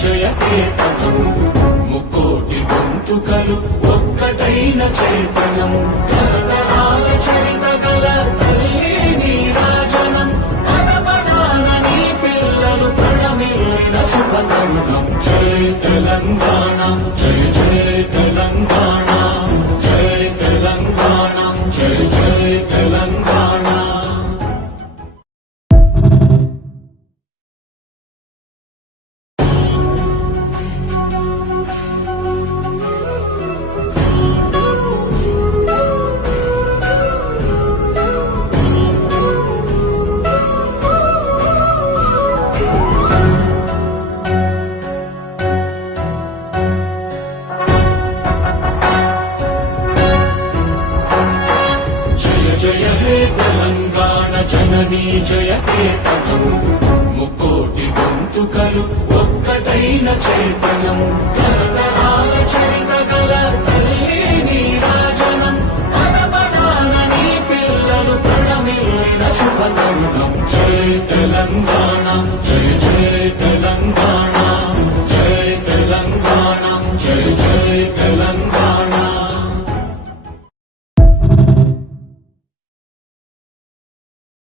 జయ కేతనం ముక్కోటి గొంతుకలు ఒక్కటైన చేతనం తరతరాల చరిత గల తల్లి నీరాజనం పదపదాన నీ పిల్లలు ప్రణమిల్లిన శుభతరుణం జయ తెలంగాణ జయ జయ తెలంగాణ జయ తెలంగాణ జయ జయ తెలంగాణ జయ హే తెలంగాణ జననీ జయ కేతనం ముక్కోటి గొంతుకలు ఒక్కటైన చేతనం తరతరాల చరిత గల తల్లి నీరాజనం పదపదాన నీ పిల్లలు ప్రణమిల్లిన శుభతరుణం జయ తెలంగాణ జయ